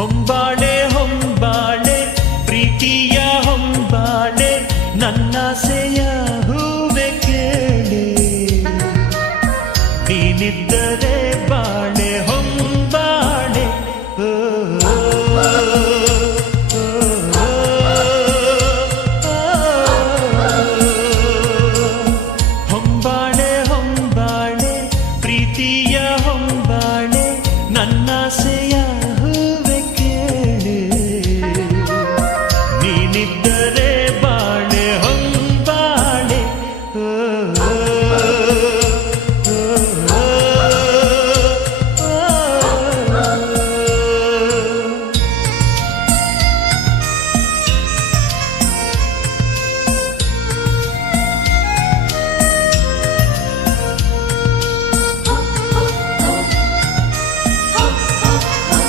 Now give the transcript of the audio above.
ಹೊಂಬಾಳೆ ಹೊಂಬಾಳೆ ಪ್ರೀತಿಯ ಹೊಂಬಾಳೆ ನನ್ನ ಸೆಯ ಹೂವೆ ಕೇಳಿ. ನೀನಿದ್ದರೆ ಬಾಳೆ ಹೊಂಬಾಳೆ. ಹೊಂಬಾಳೆ ಹೊಂಬಾಳೆ ಪ್ರೀತಿಯ need to